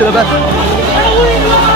了，同学。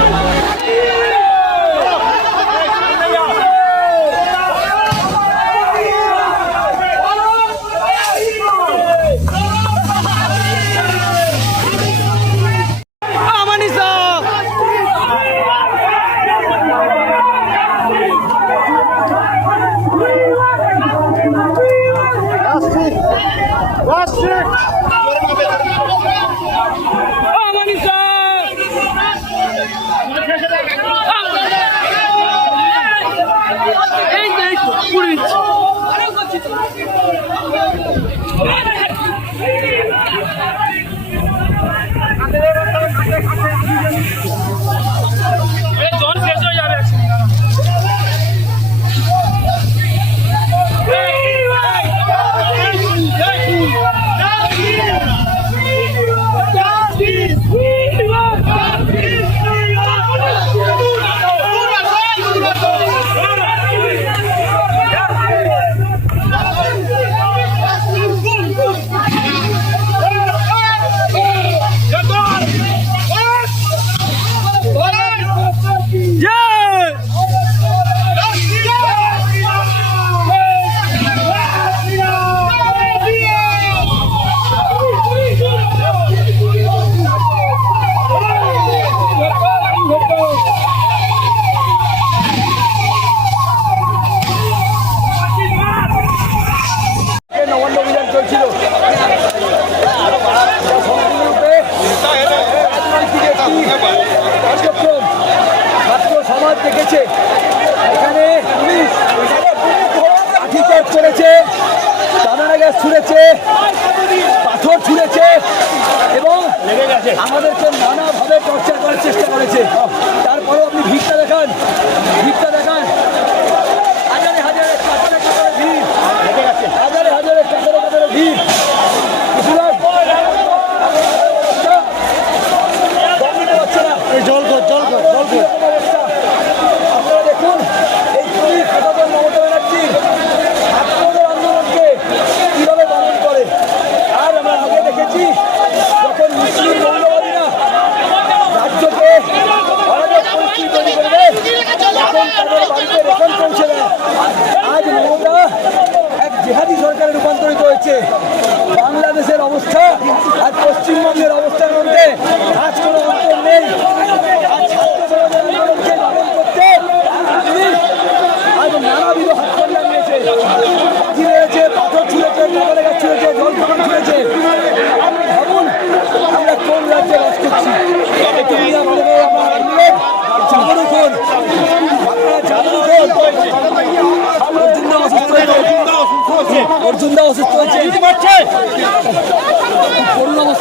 এবং তাদের বাড়িতে রেশন পৌঁছে দেয়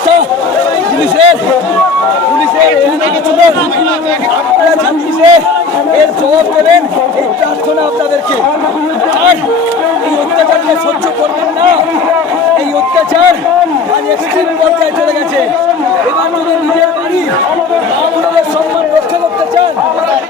হচ্ছে পুলিশের পুলিশের এখানে এর জবাব দেবেন। এই প্রার্থনা আপনাদেরকে। আর এই অত্যাচারকে সহ্য করবেন না।